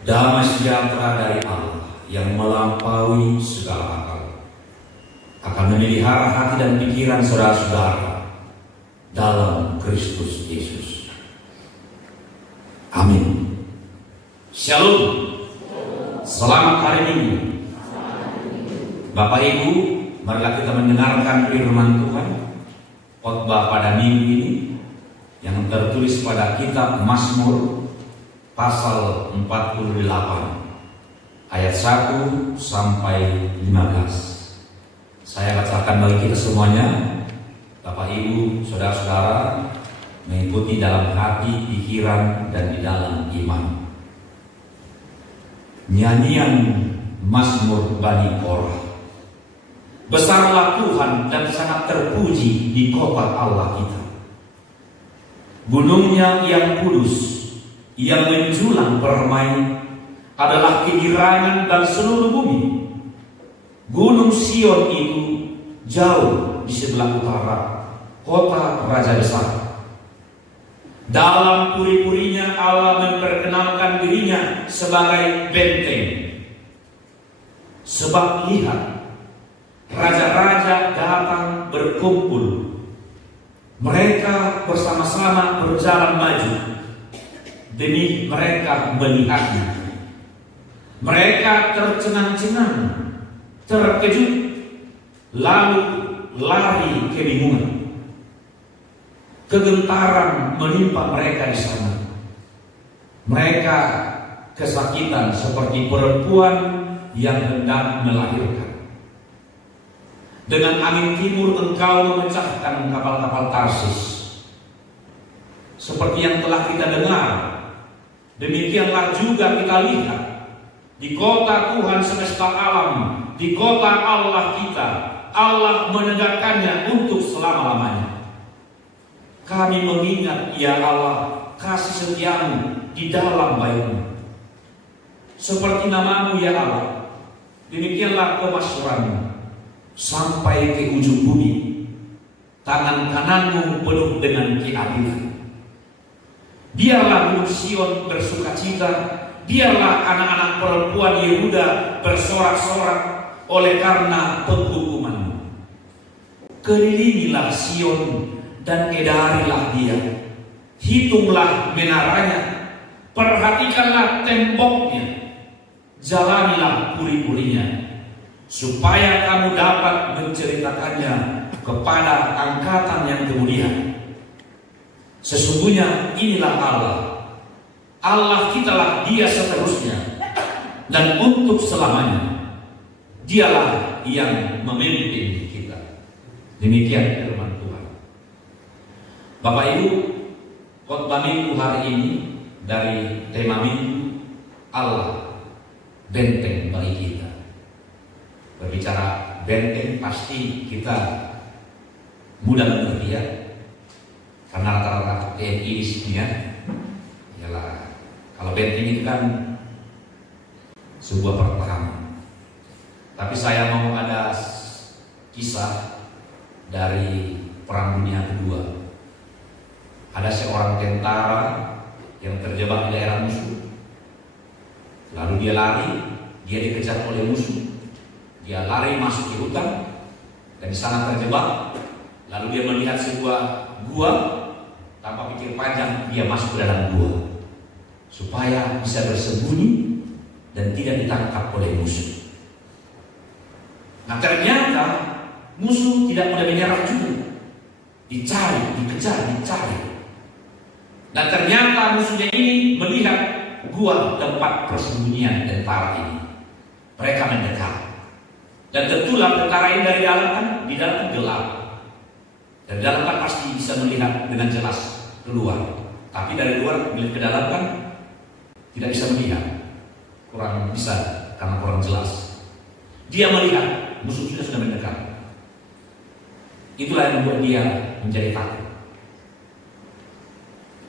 Damai sejahtera dari Allah yang melampaui segala akal akan memelihara hati dan pikiran saudara-saudara dalam Kristus Yesus. Amin. Shalom. Selamat hari Minggu. Bapak Ibu, marilah kita mendengarkan firman Tuhan khotbah pada minggu ini yang tertulis pada kitab Mazmur pasal 48 ayat 1 sampai 15. Saya bacakan bagi kita semuanya, Bapak Ibu, saudara-saudara, mengikuti dalam hati, pikiran, dan di dalam iman. Nyanyian Mazmur Bani Korah. Besarlah Tuhan dan sangat terpuji di kota Allah kita. Gunungnya yang kudus, yang menjulang permai, adalah kegirangan dan seluruh bumi. Gunung Sion itu jauh di sebelah utara, kota Raja besar. Dalam puri-purinya Allah memperkenalkan dirinya sebagai benteng. Sebab lihat, raja-raja datang berkumpul. Mereka bersama-sama berjalan maju demi mereka melihatnya. Mereka tercengang-cengang, terkejut, lalu lari kebingungan. Kegentaran menimpa mereka di sana. Mereka kesakitan seperti perempuan yang hendak melahirkan. Dengan angin timur engkau memecahkan kapal-kapal Tarsis. Seperti yang telah kita dengar, demikianlah juga kita lihat di kota Tuhan semesta alam, di kota Allah kita. Allah menegakkannya untuk selama-lamanya. Kami mengingat, ya Allah, kasih setiamu di dalam baik-Mu. Seperti namamu, ya Allah, demikianlah kemasyhuranmu sampai ke ujung bumi. Tangan kananmu penuh dengan keadilan. Biarlah Gunung Sion bersukacita, biarlah anak-anak perempuan Yehuda bersorak-sorak oleh karena penghukuman-Mu. Kelilingilah Sion dan edarilah dia. Hitunglah menaranya, perhatikanlah temboknya, jalanilah puri-purinya, supaya kamu dapat menceritakannya kepada angkatan yang kemudian. Sesungguhnya inilah Allah. Allah kitalah Dia seterusnya dan untuk selamanya. Dialah yang memimpin kita. Demikian firman Tuhan. Bapak Ibu, khotbah minggu hari ini dari tema minggu Allah, benteng bagi kita. Berbicara benteng pasti kita mudah mengerti ya, karena rata-rata TNI di sini ya, ialah kalau benteng itu kan sebuah pertahanan. Tapi saya mau ada kisah dari Perang Dunia Kedua. Ada seorang tentara yang terjebak di daerah musuh. Lalu dia lari, dia dikejar oleh musuh. Dia lari masuk ke hutan dan di sana terjebak. Lalu dia melihat sebuah gua, tanpa pikir panjang dia masuk ke dalam gua supaya bisa bersembunyi dan tidak ditangkap oleh musuh. Nah ternyata musuh tidak boleh menyerah juga. Dicari, dikejar, dicari. Dan ternyata musuhnya ini melihat gua tempat persembunyian tentara ini. Mereka mendekat. Dan tentulah tentara ini dari dalam kan, di dalam gelap. Dari dalam kan pasti bisa melihat dengan jelas keluar. Tapi dari luar melihat ke dalam kan tidak bisa melihat. Kurang bisa karena kurang jelas. Dia melihat musuh sudah mendekat. Itulah yang membuat dia menjadi takut.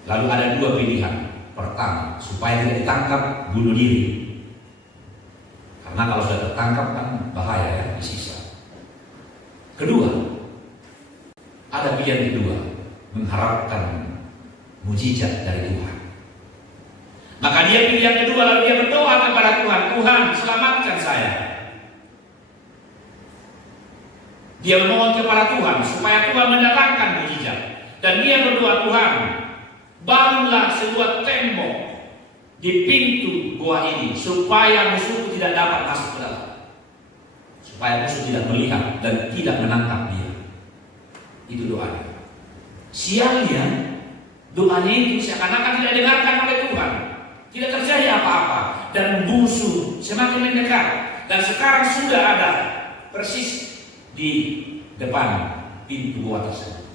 Lalu ada dua pilihan. Pertama, supaya tidak ditangkap, bunuh diri. Karena kalau sudah tertangkap kan bahaya ya, disisa. Kedua, ada pilihan kedua, mengharapkan mujizat dari Tuhan. Maka dia pilih yang kedua, lalu dia berdoa kepada Tuhan, Tuhan selamatkan saya. Dia memohon kepada Tuhan supaya Tuhan mendatangkan mujizat. Dan dia berdoa, Tuhan, bangunlah sebuah tembok di pintu gua ini supaya musuhku tidak dapat masuk ke dalam, supaya musuh tidak melihat dan tidak menangkap dia. Itu doanya. Sialnya doanya itu seakan-akan tidak didengarkan oleh Tuhan. Tidak terjadi apa-apa dan musuh semakin mendekat. Dan sekarang sudah ada persis di depan pintu gua tersebut.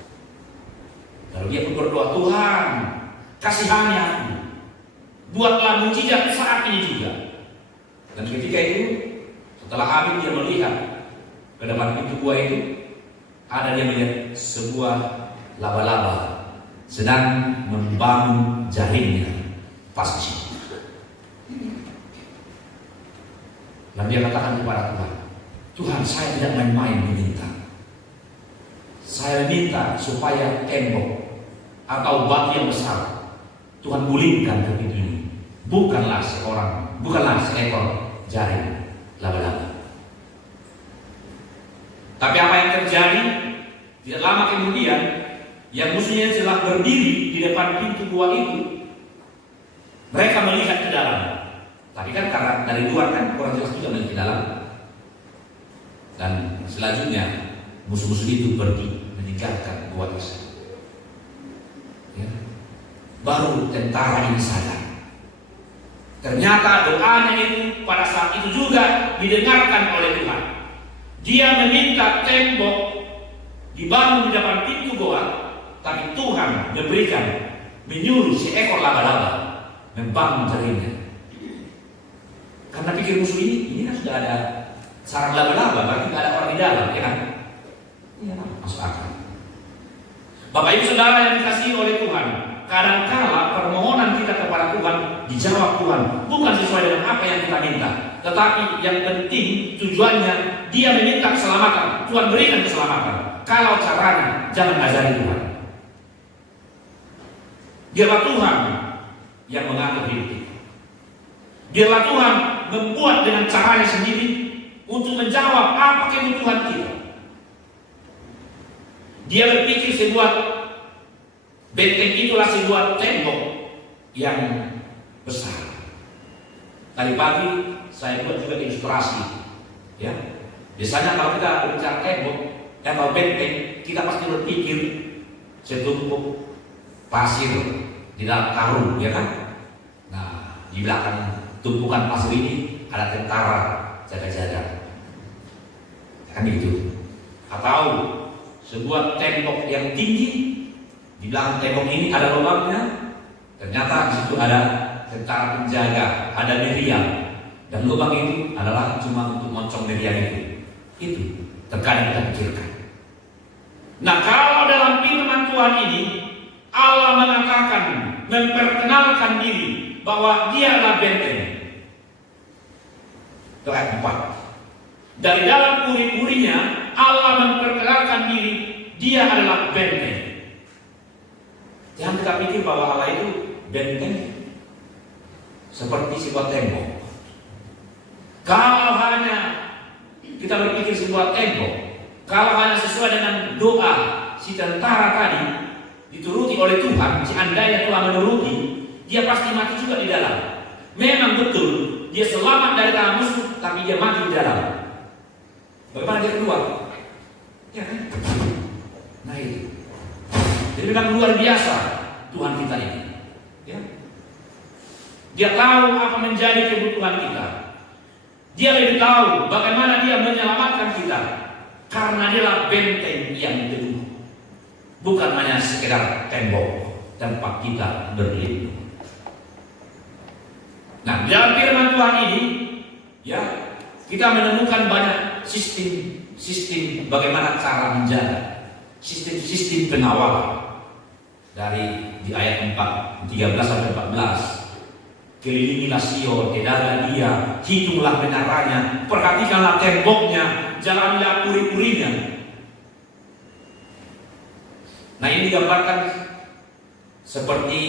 Lalu dia pun berdoa, Tuhan kasihani aku, buatlah mujizat saat ini juga. Dan ketika itu setelah Habib dia melihat ke depan pintu gua itu, ada dia melihat sebuah laba-laba sedang membangun jaringnya pas di situ. Lalu dia katakan kepada Tuhan, Tuhan, saya tidak main-main meminta. Saya minta supaya tembok atau batu yang besar Tuhan gulingkan ke pintu ini, bukanlah seekor jaring laba-laba. Tapi apa yang terjadi? Tidak lama kemudian, yang musuhnya telah berdiri di depan pintu gua itu, mereka melihat ke dalam. Tapi kan karena dari luar kan orang jelas juga melihat ke dalam. Dan selanjutnya musuh-musuh itu pergi meninggalkan gua tersebut. Ya. Baru tentara ini sadar. Ternyata doanya itu pada saat itu juga didengarkan oleh Tuhan. Dia meminta tembok dibangun di depan pintu goa, tapi Tuhan menyuruh seekor laba-laba membangun jaringnya. Karena pikir musuh ini kan sudah ada sarang laba-laba, berarti tidak ada orang di dalam, ya kan? Iya, masuk akal. Bapak Ibu Saudara yang dikasihi oleh Tuhan, kadangkala permohonan kita kepada Tuhan dijawab Tuhan, bukan sesuai dengan apa yang kita minta, tetapi yang penting tujuannya dia meminta keselamatan, Tuhan berikan keselamatan. Kalau caranya jangan azari Tuhan. Dialah Tuhan yang mengatur hidup kita. Dialah Tuhan membuat dengan caranya sendiri untuk menjawab apa kebutuhan kita. Dia berpikir sebuah benteng itulah sebuah tembok yang besar. Tadi pagi saya buat juga ilustrasi, ya. Biasanya kalau kita berbicara tembok atau benteng, kita pasti berpikir setumpuk pasir di dalam karung, ya kan? Nah, di belakang tumpukan pasir ini ada tentara jaga-jaga, kan gitu. Atau sebuah tembok yang tinggi, di belakang tembok ini ada lubangnya, ternyata di situ ada tentara penjaga, ada meriam, dan lubang itu adalah cuma untuk moncong meriam itu. Itu terkadang kita pikirkan. Nah, kalau dalam firman Tuhan ini Allah mengatakan, memperkenalkan diri bahwa Dia adalah benteng. Itu ayat 4. Dari dalam uri-urinya Allah memperkenalkan diri Dia adalah benteng. Jangan kita pikir bahwa Allah itu benteng seperti sebuah tembok. Kalau hanya kita berpikir sebuah tembok, kalau hanya sesuai dengan doa si tentara tadi dituruti oleh Tuhan, seandainya Tuhan menuruti, dia pasti mati juga di dalam. Memang betul, dia selamat dari tangan musuh, tapi dia mati di dalam. Bagaimana dia keluar? Ya kan? Nah itu. Jadi memang luar biasa Tuhan kita ini. Ya. Dia tahu apa menjadi kebutuhan kita. Dia lebih tahu bagaimana dia menyelamatkan kita. Karena dialah benteng yang teguh. Bukan hanya sekedar tembok tempat kita berlindung. Nah, dalam firman Tuhan ini, ya, kita menemukan banyak sistem bagaimana cara menjaga, sistem pengawal. Dari di ayat 13 sampai 14. Kelilingilah Sion, kedarlah dia, hitunglah menaranya, perhatikanlah temboknya, jalanilah uri-urinya. Nah, ini digambarkan seperti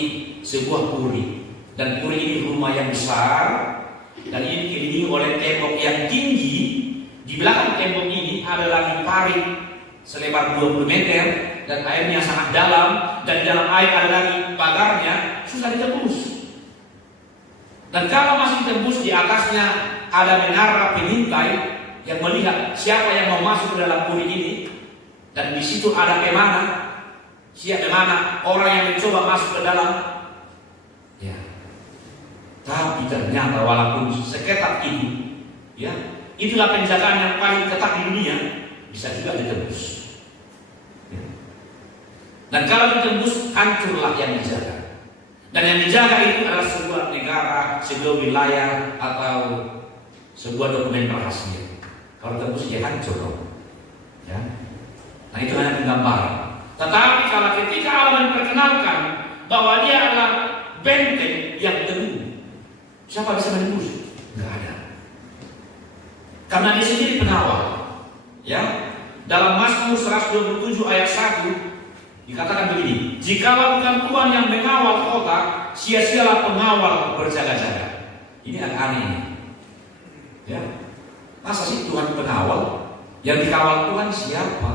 sebuah uri. Dan puri ini rumah yang besar, dan ini dikelilingi oleh tembok yang tinggi. Di belakang tembok ini ada lagi parit selebar 20 meter dan airnya sangat dalam, dan di dalam air ada lagi pagarnya, susah ditembus. Dan kalau masih ditembus, di atasnya ada menara pengintai yang melihat siapa yang mau masuk ke dalam puri ini, dan di situ ada pemana, siap pemana orang yang mencoba masuk ke dalam. Ya, tapi ternyata walaupun seketat itu, ya, itulah penjagaan yang paling ketat di dunia, bisa juga ditembus. Ya. Dan kalau ditembus, hancurlah yang dijaga. Dan yang dijaga itu adalah sebuah negara, sebuah wilayah, atau sebuah dokumen rahasia. Kalau tembus, dia hancur dong. Ya. Nah, itu hanya penggambaran. Tetapi kalau ketika Allah memperkenalkan bahwa dia adalah benteng yang teguh, siapa bisa menembus? Enggak ada. Karena dia sendiri pengawal. Ya, dalam Mazmur 127 ayat 1 dikatakan begini, jikalau bukan Tuhan yang mengawal kota, sia-sialah pengawal berjaga-jaga. Ini agak aneh. Ya, masa sih Tuhan pengawal? Yang dikawal Tuhan siapa?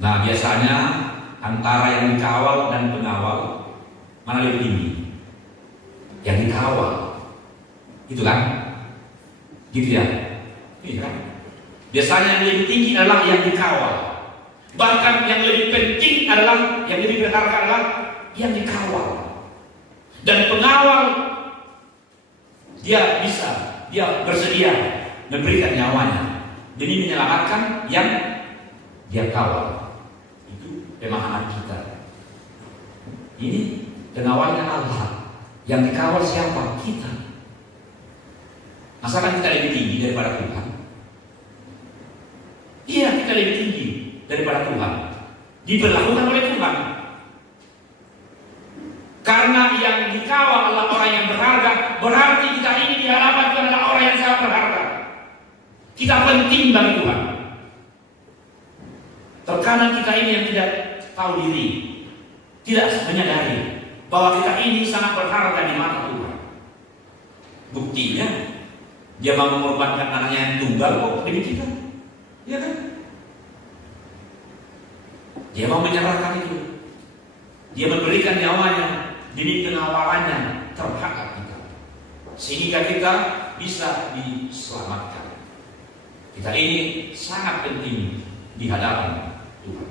Nah, biasanya antara yang dikawal dan pengawal, mana lebih tinggi? Yang dikawal. Itu kan? Gitu ya? Iya kan? Biasanya yang lebih tinggi adalah yang dikawal. Bahkan yang lebih penting adalah, yang lebih berharga adalah yang dikawal. Dan pengawal, dia bersedia memberikan nyawanya demi menyelamatkan yang dia kawal. Itu pemahaman kita. Ini pengawalnya Allah. Yang dikawal siapa? Kita. Masakan kita lebih tinggi daripada Tuhan? Iya, kita lebih tinggi daripada Tuhan. Diberlakukan oleh Tuhan. Karena yang dikawal adalah orang yang berharga, berarti kita ini di hadapan Tuhan adalah orang yang sangat berharga. Kita penting bagi Tuhan. Terkadang kita ini yang tidak tahu diri, tidak menyadari bahwa kita ini sangat berharga di mata Tuhan. Buktinya, dia mau mengorbankan anaknya yang tunggal kok demi kita. Iya kan? Dia mau menyerahkan itu. Dia memberikan nyawanya demi pengawalannya terhadap kita, sehingga kita bisa diselamatkan. Kita ini sangat penting di hadapan Tuhan.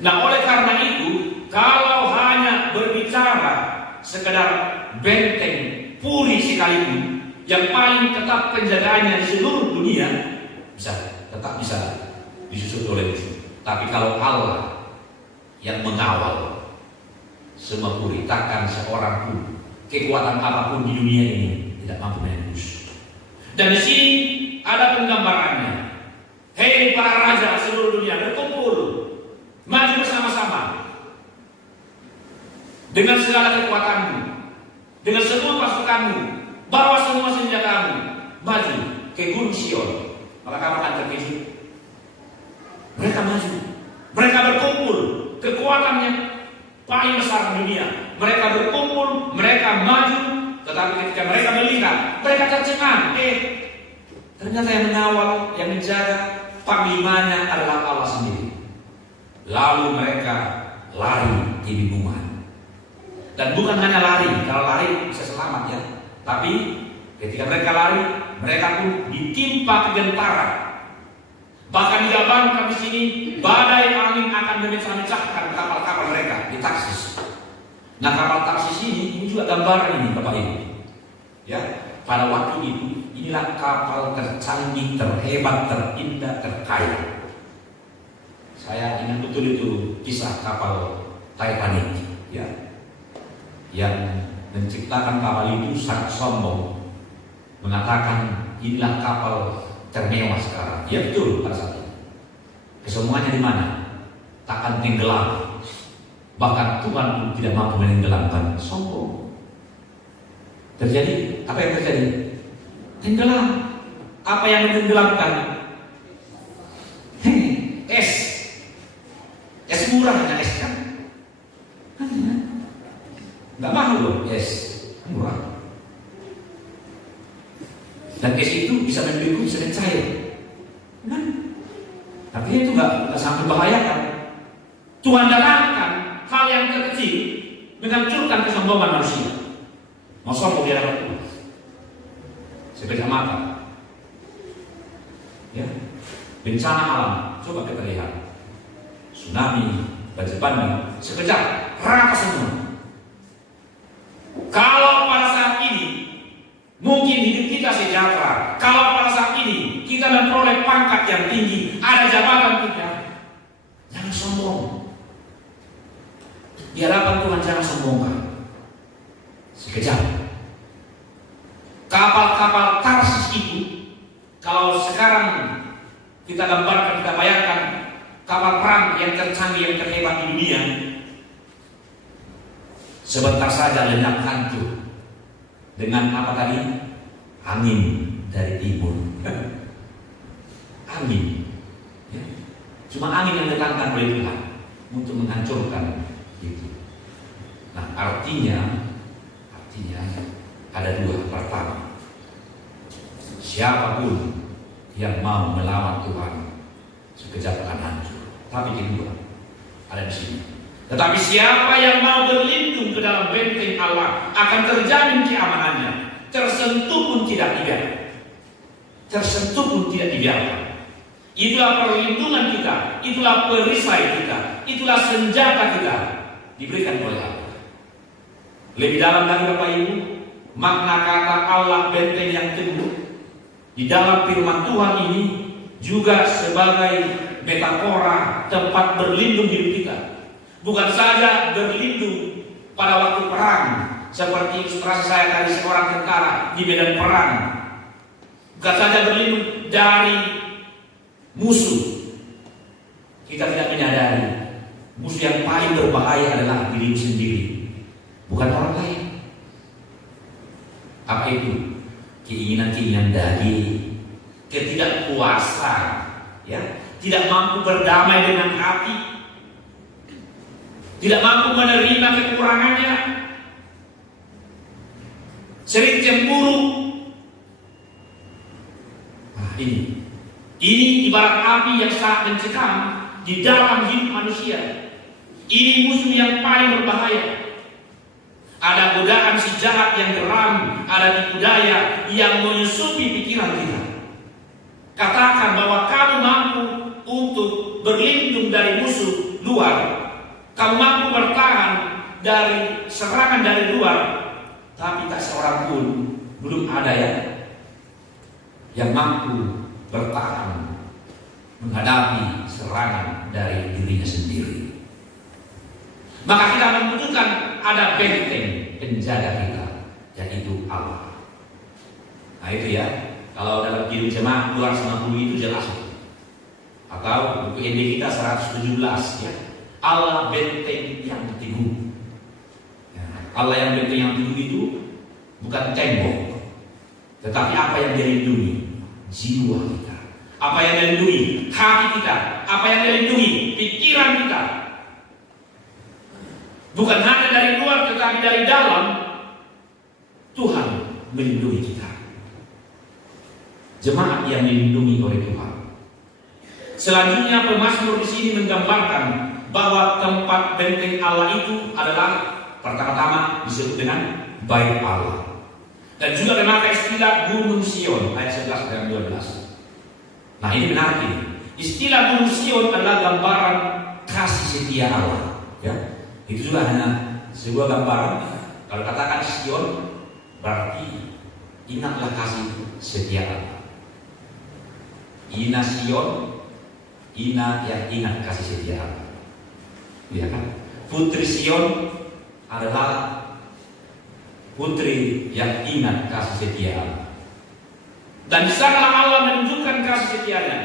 Nah, oleh karena itu, kalau hanya berbicara sekedar benteng puri sekalipun yang paling ketat penjagaannya di seluruh dunia, tetap bisa disusun oleh musuh. Tapi kalau Allah yang mengawal semua puri, takkan seorang pun, kekuatan apapun di dunia ini tidak mampu menembus. Dan di sini ada penggambarannya. Hei para raja seluruh dunia, berkumpul, maju bersama-sama dengan segala kekuatanmu, dengan semua pasukanmu, bawa semua senjatamu, maju ke Gunung Sion. Maka kamu akan terkejut. Mereka maju, mereka berkumpul, kekuatannya paling besar di dunia. Mereka berkumpul, mereka maju, tetapi ketika mereka melihat, mereka tercengang. Ternyata yang mengawal, yang menjaga, panglimanya adalah Allah sendiri. Lalu mereka lari kebingungan. Dan bukan hanya lari, kalau lari bisa selamat ya. Tapi ketika mereka lari, mereka pun ditimpa kegentaran. Bahkan digambarkan di sini, badai angin akan memecah-mecahkan kapal-kapal mereka di Tarsis. Nah, kapal Tarsis ini juga gambaran ini, Bapak Ibu. Ya, pada waktu itu, inilah kapal tercanggih, terhebat, terindah, terkaya. Saya ingat betul itu kisah kapal Titanic, ya, yang menciptakan kapal itu sangat sombong, mengatakan inilah kapal termewah sekarang. Ya betul pada saat itu. Kesemuanya di mana? Takkan tenggelam. Bahkan Tuhan pun tidak mampu menenggelamkan. Sombong. Terjadi apa yang terjadi? Tenggelam. Apa yang menenggelamkan? Es. Es murah hanya es kan? Nggak mahal loh, yes, murah. Dan gas itu bisa membeku, bisa mencair, kan? Artinya itu nggak sampai bahayakan. Tuhan datangkan hal yang terkecil menghancurkan kesombongan manusia. Mau sombong di hadapan Tuhan, sekejap mata. Ya, bencana alam, coba kita lihat, tsunami, banjir bandang, sekejap rata semua. Kalau pada saat ini mungkin hidup kita sejahtera, kalau pada saat ini kita memperoleh pangkat yang tinggi, ada jabatan kita, jangan sombong. Di hadapan Tuhan jangan sombongkan. Sekejap. Kapal-kapal Tarsis itu, kalau sekarang kita gambarkan, kita bayangkan kapal perang yang tercanggih, yang terhebat di dunia, sebentar saja lenyap hancur dengan apa tadi? Angin dari timur. Angin, ya. Cuma angin yang ditantang oleh Tuhan untuk menghancurkan itu. Nah, artinya ada dua. Pertama, siapapun yang mau melawan Tuhan sekejap akan hancur. Tapi kedua, ada di sini. Tetapi siapa yang mau berlindung ke dalam benteng Allah akan terjamin keamanannya. Tersentuh pun tidak dibiarkan. Tersentuh pun tidak dibiarkan. Itulah perlindungan kita, itulah perisai kita, itulah senjata kita diberikan oleh Allah. Lebih dalam lagi Bapak Ibu, makna kata Allah benteng yang teguh di dalam firman Tuhan ini juga sebagai metafora tempat berlindung hidup kita. Bukan saja berlindung pada waktu perang, seperti ilustrasi saya tadi seorang tentara di medan perang. Bukan saja berlindung dari musuh. Kita tidak menyadari musuh yang paling berbahaya adalah dirimu sendiri, bukan orang lain. Apa itu? Keinginan-keinginan daging, ketidakpuasan, ya, tidak mampu berdamai dengan hati, tidak mampu menerima kekurangannya, sering cemburu. Nah, ini ibarat api yang sangat mencekam di dalam hidup manusia. Ini musuh yang paling berbahaya. Ada godaan si jahat yang geram, ada tipu daya yang menyusupi pikiran kita. Katakan bahwa kamu mampu untuk berlindung dari musuh luar, kamu mampu bertahan dari serangan dari luar, tapi tak seorang pun belum ada yang mampu bertahan menghadapi serangan dari dirinya sendiri. Maka kita membutuhkan ada benteng penjaga kita, yaitu Allah. Nah itu ya, kalau dalam Kidung Jemaat 250 itu jelas. Atau buku ND kita 117 ya, Allah benteng yang teguh. Ya, Allah yang benteng yang teguh itu bukan tembok, tetapi apa yang dilindungi? Jiwa kita. Apa yang dilindungi? Hati kita. Apa yang dilindungi? Pikiran kita. Bukan hanya dari luar tetapi dari dalam. Tuhan melindungi kita. Jemaat yang dilindungi oleh Tuhan. Selanjutnya pemazmur di sini menggambarkan bahwa tempat benteng Allah itu adalah pertama-tama disebut dengan Bait Allah. Dan juga memakai istilah Gunung Sion ayat 11 dan 12. Nah ini menarik. Istilah Gunung Sion adalah gambaran kasih setia Allah. Ya. Itu juga hanya sebuah gambaran. Kalau katakan Sion berarti ingatlah kasih setia Allah. Ina Sion, Ina yang ingat kasih setia Allah. Ya kan? Putri Sion adalah putri yang ingat kasih setia Allah. Dan di sanalah Allah menunjukkan kasih setianya.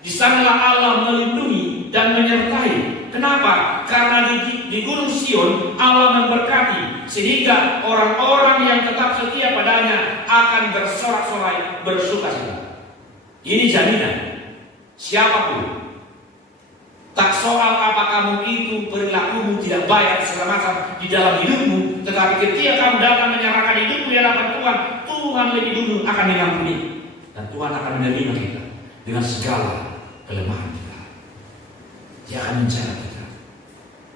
Di sanalah Allah melindungi dan menyertai. Kenapa? Karena di Gunung Sion Allah memberkati sehingga orang-orang yang tetap setia padanya akan bersorak-sorai bersukacita. Ini jaminan. Siapapun, tak soal apa kamu itu perilakumu tidak baik segala macam di dalam hidupmu, Tetapi ketika kamu datang menyerahkan hidupmu di hadapan Tuhan, Tuhan lebih dulu akan mengampuni. Dan Tuhan akan menerima kita dengan segala kelemahan kita. Dia akan menjaga kita.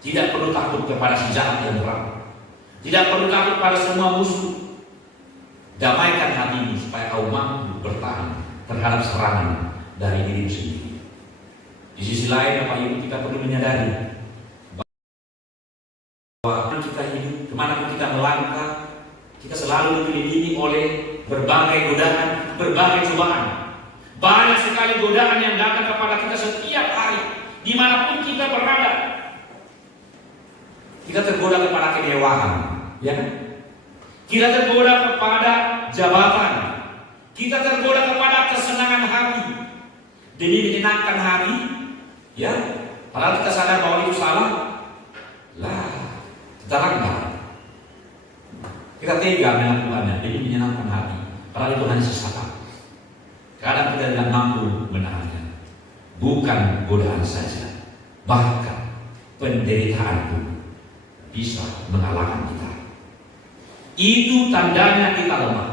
Tidak perlu takut kepada si jahat yang berat. Tidak perlu takut pada semua musuh. Damaikan hatimu supaya kau mampu bertahan terhadap serangan dari dirimu sendiri. Di sisi lain, Bapak Ibu, kita perlu menyadari bahwa kita hidup, kemanapun kita melangkah, kita selalu dikelilingi oleh berbagai godaan, berbagai cobaan. Banyak sekali godaan yang datang kepada kita setiap hari, dimanapun kita berada. Kita tergoda kepada kemewahan, ya. Kita tergoda kepada jabatan. Kita tergoda kepada kesenangan hati demi menyenangkan hati, ya. Padahal kita sadar bahwa itu salah. Lah, kita langgar. Kita tega melakukannya demi menyenangkan hati. Padahal itu hanya sesaat. Kadang kita tidak mampu menahannya. Bukan godaan saja, bahkan penderitaan pun bisa mengalahkan kita. Itu tandanya kita lemah.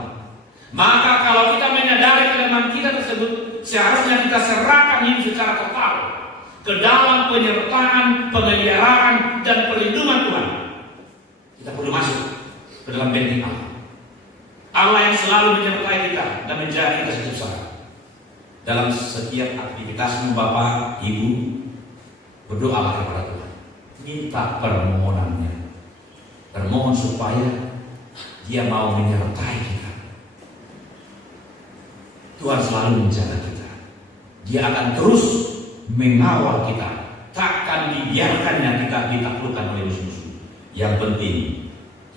Maka kalau kita menyadari kelemahan kita tersebut, seharusnya kita serahkan hidup secara total ke dalam penyertaan, pemeliharaan, dan perlindungan Tuhan. Kita perlu masuk ke dalam benteng Allah. Allah yang selalu menyertai kita dan menjaga kita setiap saat. Dalam setiap aktivitasmu, Bapak, Ibu, berdoalah kepada Tuhan. Minta permohonannya. Bermohon supaya Dia mau menyertai kita. Tuhan selalu menjaga kita. Dia akan terus mengawal kita. Takkan dibiarkannya kita ditaklukkan oleh musuh-musuh. Yang penting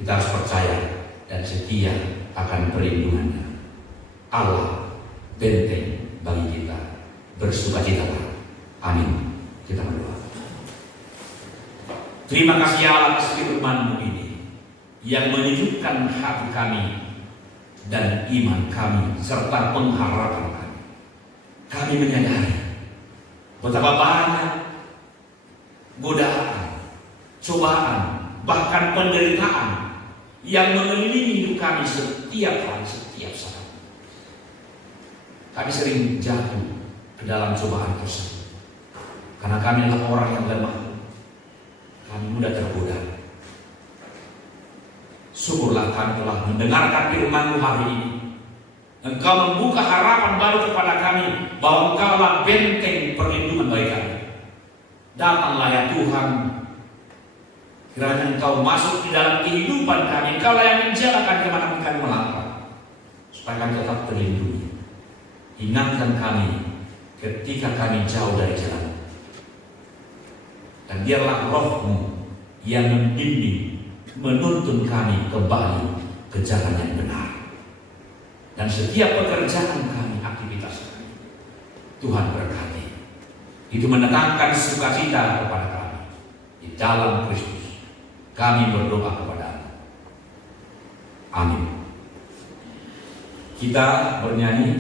kita harus percaya dan setia akan perlindungannya. Allah benteng bagi kita. Bersukacitalah. Amin. Kita berdoa. Terima kasih Allah atas firman-Mu ini yang menyejukkan hati kami dan iman kami serta pengharapan kami. Kami menyadari betapa banyak godaan, cobaan, bahkan penderitaan yang mengelilingi hidup kami setiap hari, setiap saat. Kami sering jatuh ke dalam cobaan tersebut karena kami adalah orang yang lemah. Kami mudah tergoda. Syukurlah kami telah mendengarkan firman-Mu hari ini. Engkau membuka harapan baru kepada kami bahwa Engkaulah benteng perlindungan bagi kami. Datanglah ya Tuhan, kiranya Engkau masuk di dalam kehidupan kami. Engkaulah yang menjalankan kemanapun kami melangkah, supaya kami tetap terlindungi. Ingatkan kami ketika kami jauh dari jalan. Dan biarlah Roh-Mu yang membimbing, menuntun kami kembali ke jalan yang benar. Dan setiap pekerjaan kami, aktivitas kami, Tuhan berkati. Itu mendatangkan sukacita kepada kami. Di dalam Kristus kami berdoa kepada-Mu. Amin. Kita bernyanyi.